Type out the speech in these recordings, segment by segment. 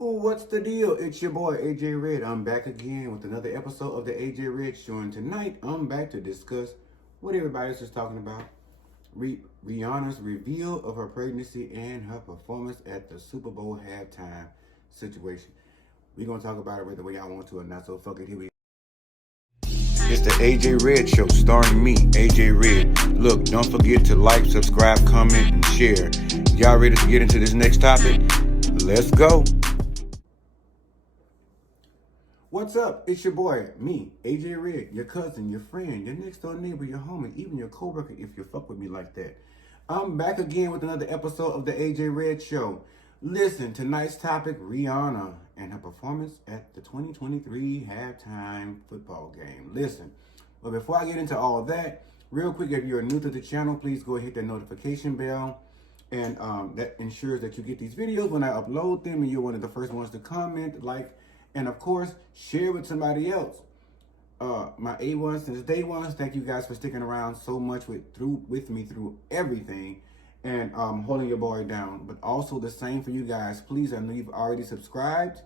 What's the deal? It's your boy AJ Red. I'm back again with another episode of the AJ Red Show, and tonight I'm back to discuss what everybody's just talking about: Rihanna's reveal of her pregnancy and her performance at the Super Bowl halftime situation. We're gonna talk about it whether way y'all want to or not. So fuck it, here we go. It's the AJ Red Show, starring me, AJ Red. Look, don't forget to like, subscribe, comment, and share. Y'all ready to get into this next topic? Let's go. What's up? It's your boy, me, AJ Red, your cousin, your friend, your next door neighbor, your homie, even your coworker if you fuck with me like that. I'm back again with another episode of the AJ Red Show. Listen, tonight's topic, Rihanna and her performance at the 2023 halftime football game. Listen, but before I get into all that, real quick, if you're new to the channel, please go hit that notification bell. And that ensures that you get these videos when I upload them and you're one of the first ones to comment, like, and of course, share with somebody else. My A1 since day one. Thank you guys for sticking around so much with me through everything and holding your boy down. But also the same for you guys. Please, I know you've already subscribed,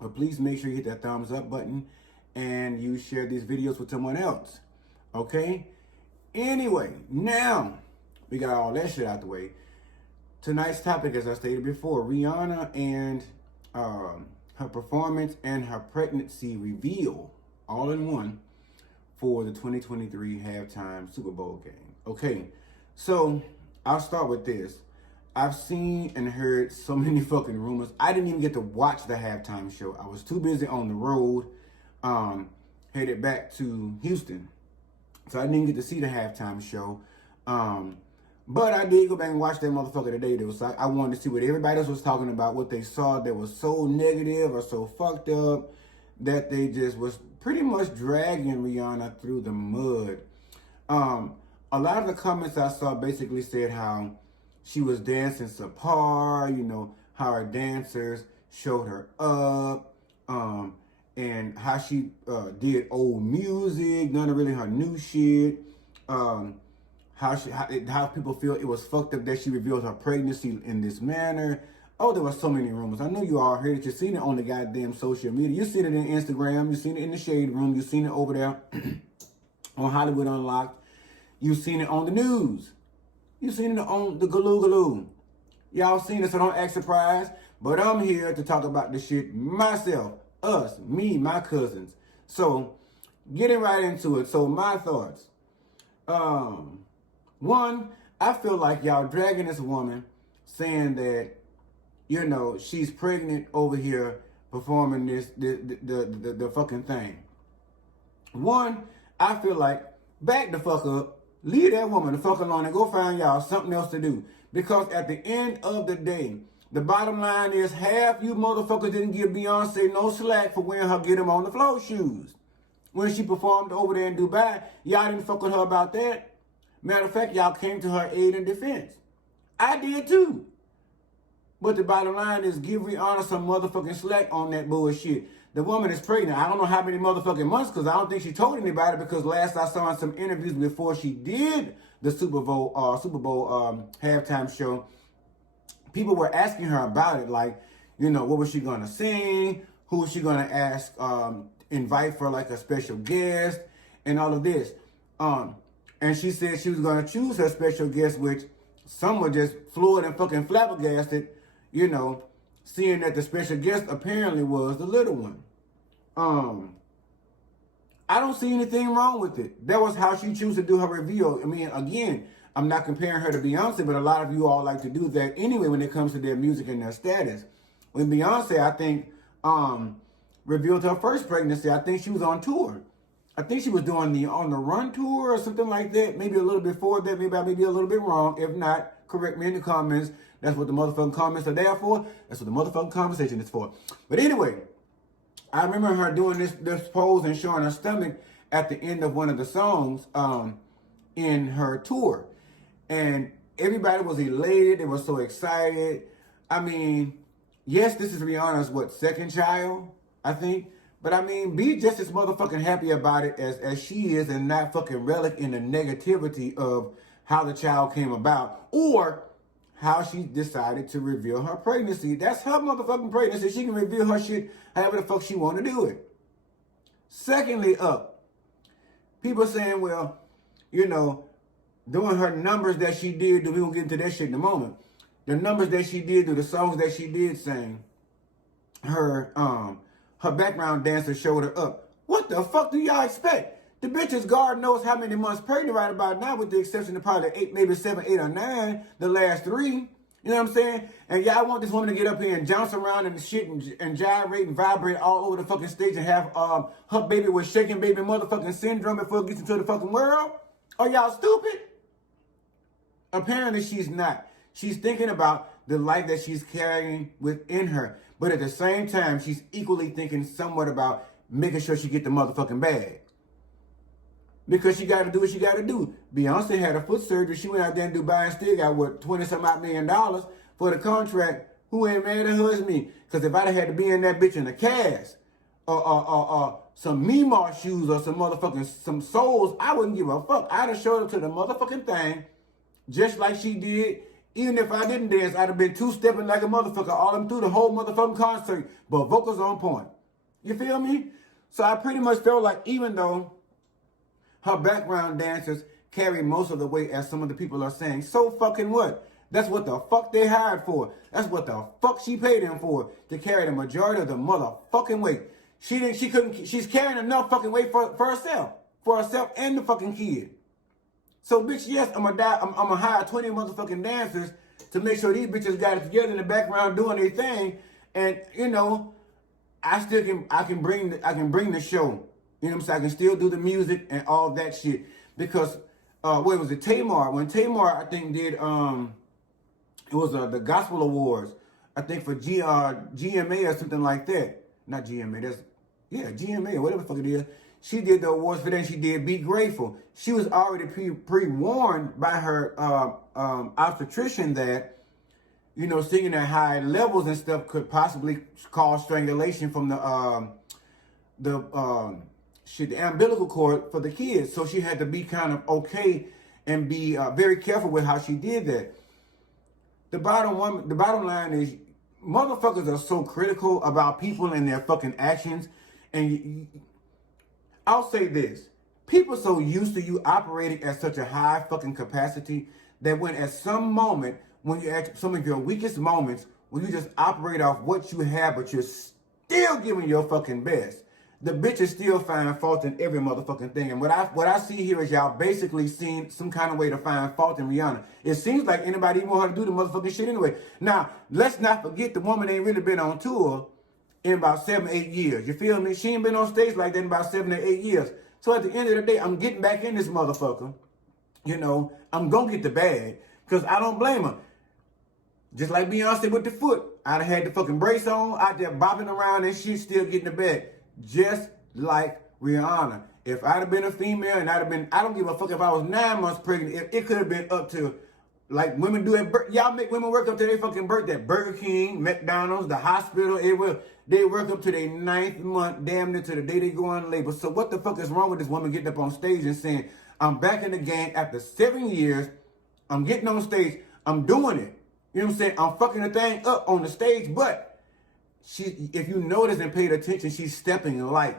but please make sure you hit that thumbs up button and you share these videos with someone else. Okay? Anyway, now we got all that shit out the way. Tonight's topic, as I stated before, Rihanna and her performance and her pregnancy reveal all in one for the 2023 halftime Super Bowl game. Okay, so I'll start with this. I've seen and heard so many fucking rumors. I didn't even get to watch the halftime show. I was too busy on the road, headed back to Houston. So I didn't get to see the halftime show. But I did go back and watch that motherfucker today, though. So I wanted to see what everybody else was talking about, what they saw that was so negative or so fucked up that they just was pretty much dragging Rihanna through the mud. A lot of the comments I saw basically said how she was dancing subpar, you know, how her dancers showed her up, and how she did old music, none of really her new shit. How people feel it was fucked up that she revealed her pregnancy in this manner. Oh, there were so many rumors. I know you all heard it. You've seen it on the goddamn social media. You've seen it in Instagram. You've seen it in the Shade Room. You've seen it over there on Hollywood Unlocked. You've seen it on the news. You've seen it on the Galoo Galoo. Y'all seen it, so don't act surprised. But I'm here to talk about this shit myself. Us, me, my cousins. So, getting right into it. So, my thoughts. One, I feel like y'all dragging this woman saying that, you know, she's pregnant over here performing the fucking thing. One, I feel like back the fuck up, leave that woman the fuck alone and go find y'all something else to do. Because at the end of the day, the bottom line is half you motherfuckers didn't give Beyonce no slack for wearing her get 'em on the floor shoes. When she performed over there in Dubai, y'all didn't fuck with her about that. Matter of fact, y'all came to her aid and defense. I did too. But the bottom line is give Rihanna some motherfucking slack on that bullshit. The woman is pregnant. I don't know how many motherfucking months because I don't think she told anybody because last I saw in some interviews before she did the Super Bowl halftime show, people were asking her about it. Like, you know, what was she going to sing? Who was she going to ask, invite for like a special guest and all of this. And she said she was going to choose her special guest, which some were just floored and fucking flabbergasted, you know, seeing that the special guest apparently was the little one. I don't see anything wrong with it. That was how she chose to do her reveal. I mean, again, I'm not comparing her to Beyonce, but a lot of you all like to do that anyway when it comes to their music and their status. When Beyonce, I think, revealed her first pregnancy, I think she was on tour. I think she was doing the On the Run tour or something like that. Maybe a little before that. Maybe I may be a little bit wrong. If not, correct me in the comments. That's what the motherfucking comments are there for. That's what the motherfucking conversation is for. But anyway, I remember her doing this pose and showing her stomach at the end of one of the songs in her tour. And everybody was elated. They were so excited. I mean, yes, this is Rihanna's, second child, I think. But I mean, be just as motherfucking happy about it as she is and not fucking relic in the negativity of how the child came about or how she decided to reveal her pregnancy. That's her motherfucking pregnancy. She can reveal her shit however the fuck she want to do it. Secondly, people saying, well, you know, doing her numbers that she did, we gonna get into that shit in a moment. The numbers that she did, the songs that she did sing, her background dancer showed her up. What the fuck do y'all expect? The bitch is God knows how many months pregnant right about now, with the exception of probably 8, maybe 7, 8, or 9, the last 3. You know what I'm saying? And y'all want this woman to get up here and jounce around and shit and gyrate and vibrate all over the fucking stage and have her baby with shaking baby motherfucking syndrome before it gets into the fucking world? Are y'all stupid? Apparently she's not. She's thinking about the life that she's carrying within her. But at the same time, she's equally thinking somewhat about making sure she get the motherfucking bag. Because she got to do what she got to do. Beyonce had a foot surgery. She went out there in Dubai and still got, what, $20-some-odd million for the contract. Who ain't mad at her as me? Because if I'd have had to be in that bitch in a cast, or some Meemaw shoes, or some soles, I wouldn't give a fuck. I'd have showed up to the motherfucking thing, just like she did. Even if I didn't dance, I'd have been two-stepping like a motherfucker all them through the whole motherfucking concert. But vocals on point. You feel me? So I pretty much felt like even though her background dancers carry most of the weight, as some of the people are saying, so fucking what? That's what the fuck they hired for. That's what the fuck she paid them for, to carry the majority of the motherfucking weight. She's carrying enough fucking weight for herself and the fucking kid. So bitch, yes, I'm gonna hire 20 motherfucking dancers to make sure these bitches got it together in the background doing their thing, and you know, I can bring the show. You know what I'm saying? I can still do the music and all that shit. Because, what was it, Tamar? When Tamar, I think, did, it was the Gospel Awards, I think for GMA or something like that. Not GMA, GMA or whatever the fuck it is. She did the awards for that, and she did Be Grateful. She was already pre-warned by her obstetrician that, you know, singing at high levels and stuff could possibly cause strangulation from the umbilical cord for the kids. So she had to be kind of okay and be very careful with how she did that. The bottom line is, motherfuckers are so critical about people and their fucking actions. And I'll say this. People so used to you operating at such a high fucking capacity that when at some moment, when you're at some of your weakest moments, when you just operate off what you have, but you're still giving your fucking best, the bitches still find fault in every motherfucking thing. And what I see here is y'all basically seeing some kind of way to find fault in Rihanna. It seems like anybody even want her to do the motherfucking shit anyway. Now, let's not forget the woman ain't really been on tour in about 7, 8 years. You feel me? She ain't been on stage like that in about 7 or 8 years. So at the end of the day, I'm getting back in this motherfucker. You know, I'm gonna get the bag. Because I don't blame her. Just like Beyonce with the foot. I'd have had the fucking brace on, out there bopping around and shit, still getting the bag. Just like Rihanna. If I'd have been a female and I don't give a fuck if I was 9 months pregnant, it could have been up to, like women do at birth. Y'all make women work up to their fucking birthday. Burger King, McDonald's, the hospital, they work up to their 9th month, damn near to the day they go on labor. So what the fuck is wrong with this woman getting up on stage and saying, I'm back in the game after 7 years, I'm getting on stage, I'm doing it. You know what I'm saying? I'm fucking the thing up on the stage, but if you notice and paid attention, she's stepping light.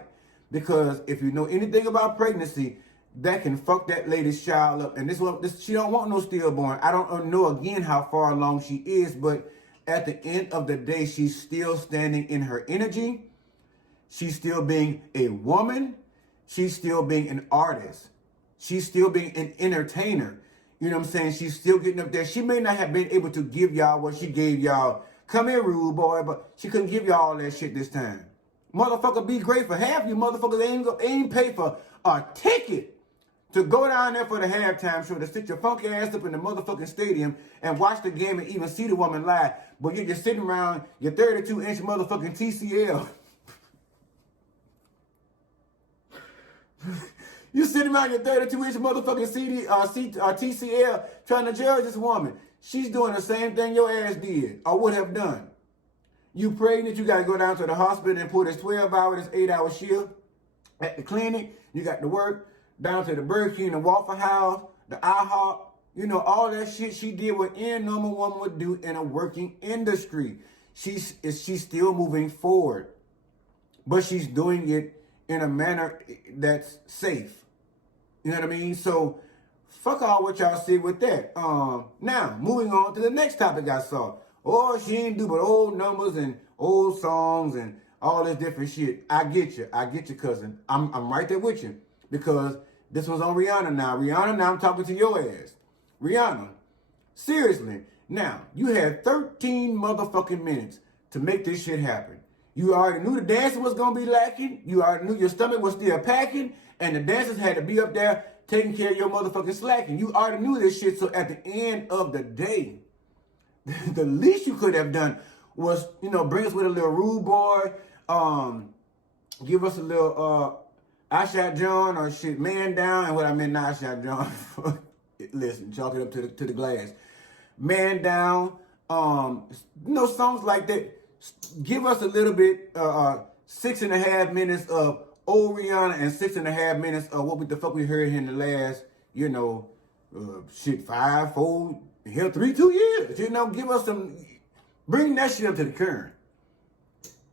Because if you know anything about pregnancy, that can fuck that lady's child up. And she don't want no stillborn. I don't know again how far along she is, but at the end of the day, she's still standing in her energy. She's still being a woman. She's still being an artist. She's still being an entertainer. You know what I'm saying? She's still getting up there. She may not have been able to give y'all what she gave y'all. Come here, rude boy, but she couldn't give y'all all that shit this time. Motherfucker, Be Grateful. Half you motherfuckers ain't pay for a ticket to go down there for the halftime show, to sit your funky ass up in the motherfucking stadium and watch the game and even see the woman live. But you're just sitting around your 32-inch motherfucking TCL. You sitting around your 32-inch motherfucking TCL trying to judge this woman. She's doing the same thing your ass did or would have done. You pregnant, you got to go down to the hospital and put this 12-hour, this 8-hour shift at the clinic. You got to work down to the Burger King, the Waffle House, the IHOP, You know, all that shit she did what any normal woman would do in a working industry. She's still moving forward, but she's doing it in a manner that's safe. You know what I mean? So, fuck all what y'all see with that. Now, moving on to the next topic I saw. Oh, she ain't do but old numbers and old songs and all this different shit. I get you, cousin. I'm right there with you. Because this was on Rihanna now. Rihanna, now I'm talking to your ass. Rihanna, seriously. Now, you had 13 motherfucking minutes to make this shit happen. You already knew the dancing was going to be lacking. You already knew your stomach was still packing. And the dancers had to be up there taking care of your motherfucking slacking. You already knew this shit. So at the end of the day, the least you could have done was, you know, bring us with a little rude boy. Give us a little I Shot John or shit, Man Down. And what I meant, not I Shot John. Listen, chalk it up to the glass. Man Down. You know, songs like that. Give us a little bit, 6.5 minutes of old Rihanna and 6.5 minutes of what the fuck we heard here in the last, you know, 5, 4, hell, 3, 2 years. You know, give us some, bring that shit up to the current.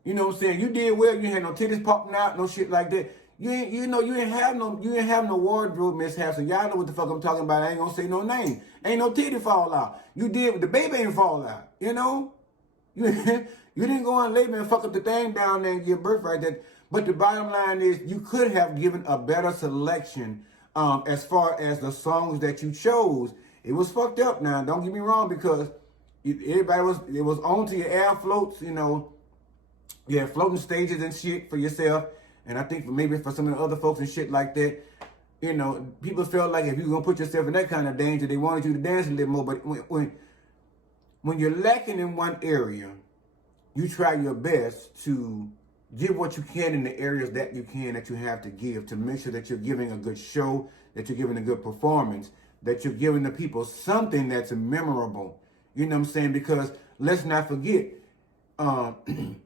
You know what I'm saying? You did well. You ain't had no titties popping out, no shit like that. You ain't have no wardrobe mishaps. So y'all know what the fuck I'm talking about. I ain't gonna say no name. Ain't no titty fall out. You did, the baby ain't fall out. You know, you didn't go on labor and fuck up the thing down there and give birth right there. But the bottom line is, you could have given a better selection as far as the songs that you chose. It was fucked up now. Don't get me wrong, because it was on to your air floats, you know. You had floating stages and shit for yourself. And I think maybe for some of the other folks and shit like that, you know, people felt like if you were going to put yourself in that kind of danger, they wanted you to dance a little more. But when you're lacking in one area, you try your best to give what you can in the areas that you can, that you have to give, to make sure that you're giving a good show, that you're giving a good performance, that you're giving the people something that's memorable. You know what I'm saying? Because let's not forget,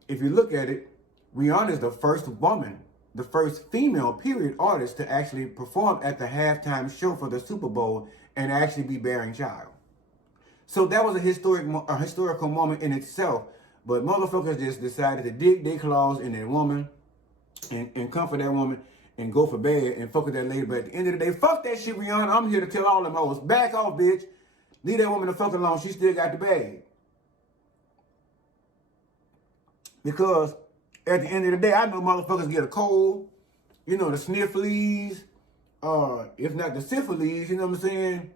if you look at it, Rihanna is the first woman, the first female period artist to actually perform at the halftime show for the Super Bowl and actually be bearing child. So that was a historical moment in itself. But motherfuckers just decided to dig their claws in that woman and comfort that woman and go for bed and fuck with that lady. But at the end of the day, fuck that shit, Rihanna. I'm here to tell all them hoes, back off, bitch. Leave that woman the fuck alone. She still got the bag. Because at the end of the day, I know motherfuckers get a cold, you know, the sniffles, if not the syphilis, you know what I'm saying?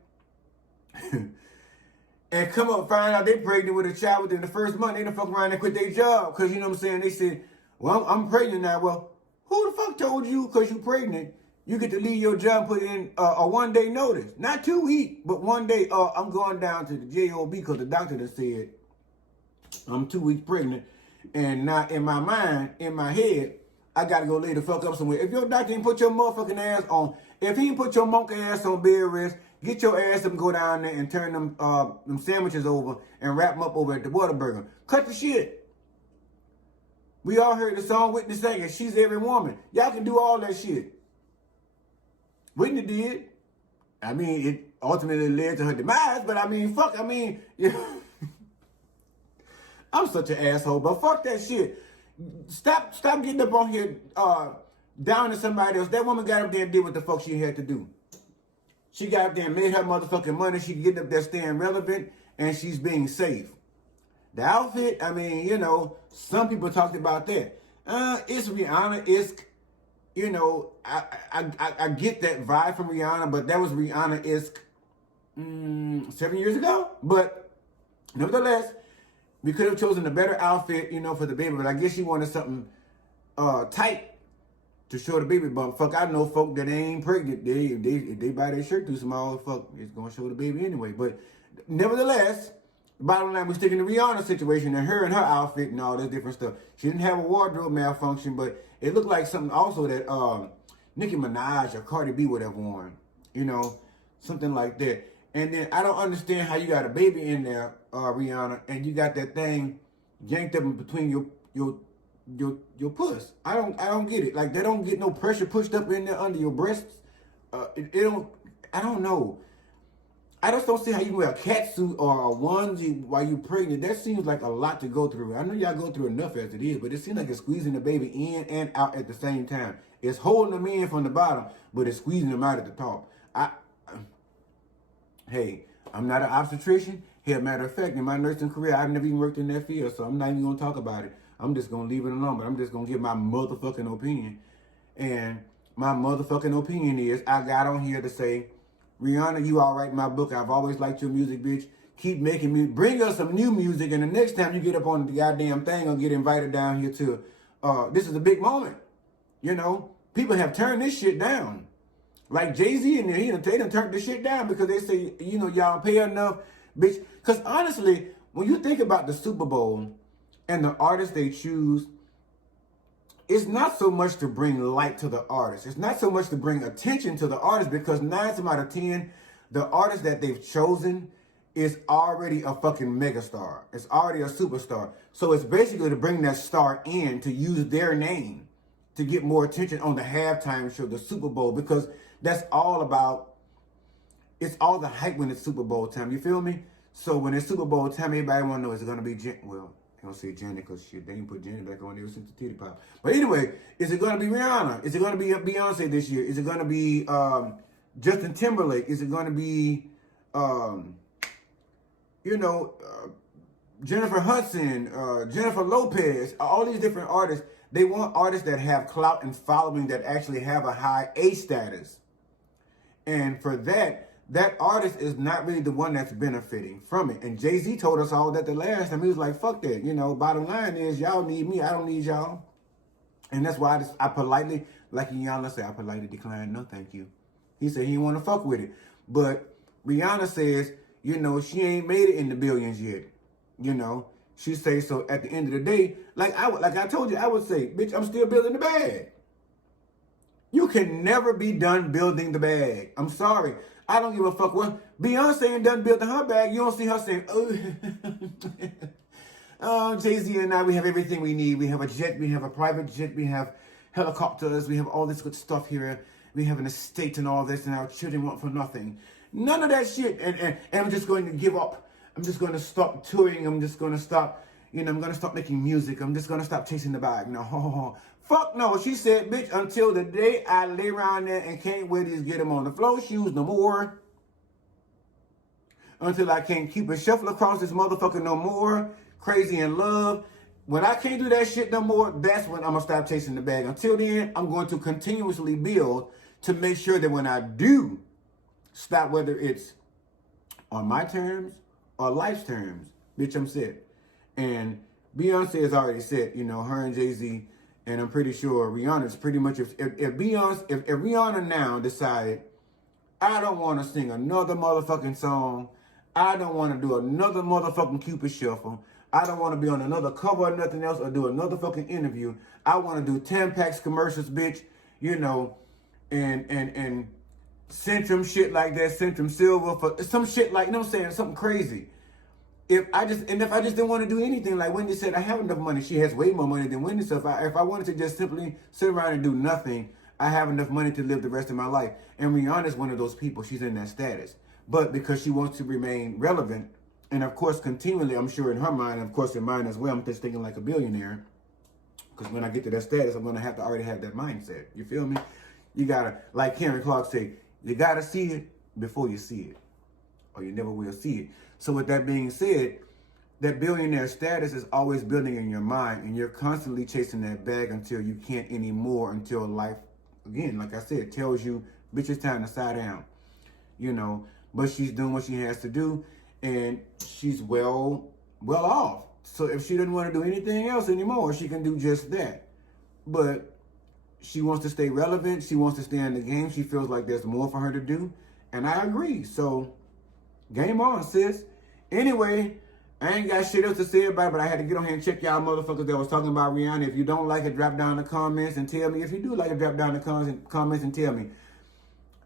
And come up and find out they pregnant with a child within the first month. They done fuck around and quit their job. Because, you know what I'm saying, they said, well, I'm pregnant now. Well, who the fuck told you, because you pregnant, you get to leave your job and put in a 1 day notice? Not 2 weeks, but 1 day. I'm going down to the JOB because the doctor done said I'm 2 weeks pregnant. And now in my mind, in my head, I got to go lay the fuck up somewhere. If your doctor ain't put your motherfucking ass on, if he ain't put your monkey ass on bed rest, get your ass up and go down there and turn them sandwiches over and wrap them up over at the Whataburger. Cut the shit. We all heard the song Whitney singing, She's Every Woman. Y'all can do all that shit. Whitney did. I mean, it ultimately led to her demise, but I mean, fuck, I mean, yeah. I'm such an asshole, but fuck that shit. Stop getting up on here down to somebody else. That woman got up there and did what the fuck she had to do. She got up there and made her motherfucking money. She getting up there staying relevant, and she's being safe. The outfit, I mean, you know, some people talked about that. It's Rihanna-esque. You know, I get that vibe from Rihanna, but that was Rihanna-esque 7 years ago. But nevertheless, we could have chosen a better outfit, you know, for the baby. But I guess she wanted something tight to show the baby bump. Fuck, I know folk that ain't pregnant. If they buy their shirt too small, fuck, it's gonna show the baby anyway. But nevertheless, bottom line, we're sticking to Rihanna's situation and her outfit and all this different stuff. She didn't have a wardrobe malfunction, but it looked like something also that Nicki Minaj or Cardi B would have worn. You know, something like that. And then I don't understand how you got a baby in there, Rihanna, and you got that thing yanked up in between your puss. I don't get it. Like, they don't get no pressure pushed up in there under your breasts. I don't know. I just don't see how you can wear a cat suit or a onesie while you're pregnant. That seems like a lot to go through. I know y'all go through enough as it is, but it seems like it's squeezing the baby in and out at the same time. It's holding them in from the bottom, but it's squeezing them out at the top. Hey, I'm not an obstetrician. Here, matter of fact, in my nursing career, I've never even worked in that field, so I'm not even going to talk about it. I'm just going to leave it alone, but I'm just going to give my motherfucking opinion. And my motherfucking opinion is, I got on here to say, Rihanna, you all right in my book. I've always liked your music, bitch. Keep making music. Bring us some new music, and the next time you get up on the goddamn thing, I'll get invited down here to, this is a big moment. You know, people have turned this shit down. Like Jay-Z in there, they done turned this shit down because they say, you know, y'all pay enough, bitch. Because honestly, when you think about the Super Bowl and the artists they choose, it's not so much to bring light to the artist. It's not so much to bring attention to the artist, because 9 times out of 10, the artist that they've chosen is already a fucking megastar. It's already a superstar. So it's basically to bring that star in, to use their name, to get more attention on the halftime show, the Super Bowl, because that's all about, it's all the hype when it's Super Bowl time. You feel me? So when it's Super Bowl time, everybody want to know, is it going to be, well, I don't say Janet because shit, they ain't put Janet back on there since the titty pop. But anyway, is it going to be Rihanna? Is it going to be Beyonce this year? Is it going to be Justin Timberlake? Is it going to be, Jennifer Hudson, Jennifer Lopez, all these different artists? They want artists that have clout and following, that actually have a high A status. And for that, that artist is not really the one that's benefiting from it. And Jay-Z told us all that the last time. He was like, fuck that. You know, bottom line is, y'all need me. I don't need y'all. And that's why I politely, like Rihanna said, I politely declined. No, thank you. He said he didn't want to fuck with it. But Rihanna says, you know, she ain't made it in the billions yet. You know, she says, so at the end of the day, like I told you, I would say, bitch, I'm still building the bag. You can never be done building the bag. I'm sorry. I don't give a fuck what Beyonce ain't done building her bag. You don't see her saying, oh, Jay-Z and I, we have everything we need. We have a jet, we have a private jet, we have helicopters, we have all this good stuff here. We have an estate and all this, and our children want for nothing. None of that shit. And I'm just going to give up. I'm just going to stop touring. I'm just going to stop, I'm going to stop making music. I'm just going to stop chasing the bag. No, fuck no. She said, bitch, until the day I lay around there and can't wear these get them on the floor shoes no more. Until I can't keep a shuffle across this motherfucker no more. Crazy in love. When I can't do that shit no more, that's when I'm going to stop chasing the bag. Until then, I'm going to continuously build to make sure that when I do stop, whether it's on my terms or life's terms, bitch, I'm set. And Beyonce has already said, her and Jay-Z, and I'm pretty sure Rihanna's pretty much, if Rihanna now decided, I don't want to sing another motherfucking song, I don't want to do another motherfucking Cupid Shuffle, I don't want to be on another cover or nothing else or do another fucking interview, I want to do Tampax commercials, bitch, and Centrum shit like that, Centrum Silver, for some shit like, something crazy. If I just didn't want to do anything, like Wendy said, I have enough money. She has way more money than Wendy. So if I wanted to just simply sit around and do nothing, I have enough money to live the rest of my life. And Rihanna is one of those people. She's in that status. But because she wants to remain relevant, and of course, continually, I'm sure in her mind, and of course in mine as well, I'm just thinking like a billionaire. Because when I get to that status, I'm going to have to already have that mindset. You feel me? You got to, like Karen Clark say, you got to see it before you see it. Or you never will see it. So with that being said, that billionaire status is always building in your mind, and you're constantly chasing that bag until you can't anymore, until life, again, like I said, tells you, bitch, it's time to sit down. But she's doing what she has to do, and she's well off. So if she doesn't want to do anything else anymore, she can do just that. But she wants to stay relevant. She wants to stay in the game. She feels like there's more for her to do. And I agree. So game on, sis. Anyway, I ain't got shit else to say about it, but I had to get on here and check y'all motherfuckers that was talking about Rihanna. If you don't like it, drop down in the comments and tell me. If you do like it, drop down in the comments and tell me.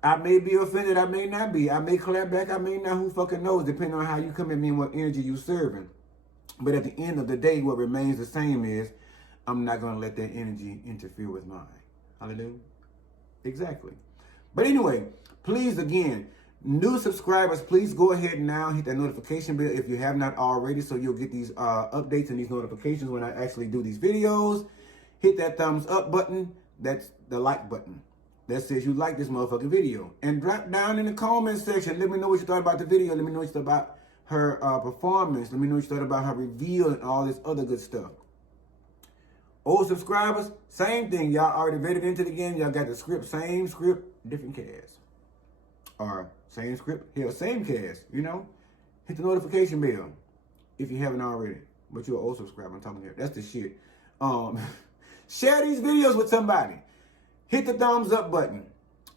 I may be offended, I may not be. I may clap back, I may not. Who fucking knows, depending on how you come at me and what energy you serving. But at the end of the day, what remains the same is, I'm not going to let that energy interfere with mine. Hallelujah. Exactly. But anyway, please, again, New subscribers, please go ahead now, hit that notification bell if you have not already, so you'll get these updates and these notifications when I actually do these videos. Hit that thumbs up button. That's the like button. That says you like this motherfucking video. And drop down in the comment section. Let me know what you thought about the video. Let me know what you thought about her performance. Let me know what you thought about her reveal and all this other good stuff. Old subscribers, same thing. Y'all already vetted into the game. Y'all got the script, same script, different cast. Or same script, hell, same cast, you know? Hit the notification bell if you haven't already. But you're an old subscriber, I'm talking here. That's the shit. Share these videos with somebody. Hit the thumbs up button.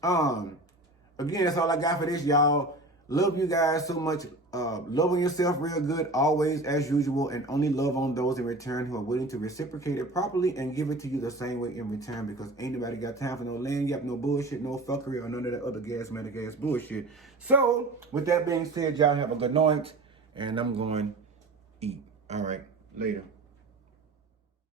Again, that's all I got for this, y'all. Love you guys so much. Love on yourself real good, always, as usual, and only love on those in return who are willing to reciprocate it properly and give it to you the same way in return, because ain't nobody got time for no lanyard, no bullshit, no fuckery, or none of that other gas bullshit. So, with that being said, y'all have a good night, and I'm going to eat. All right, later.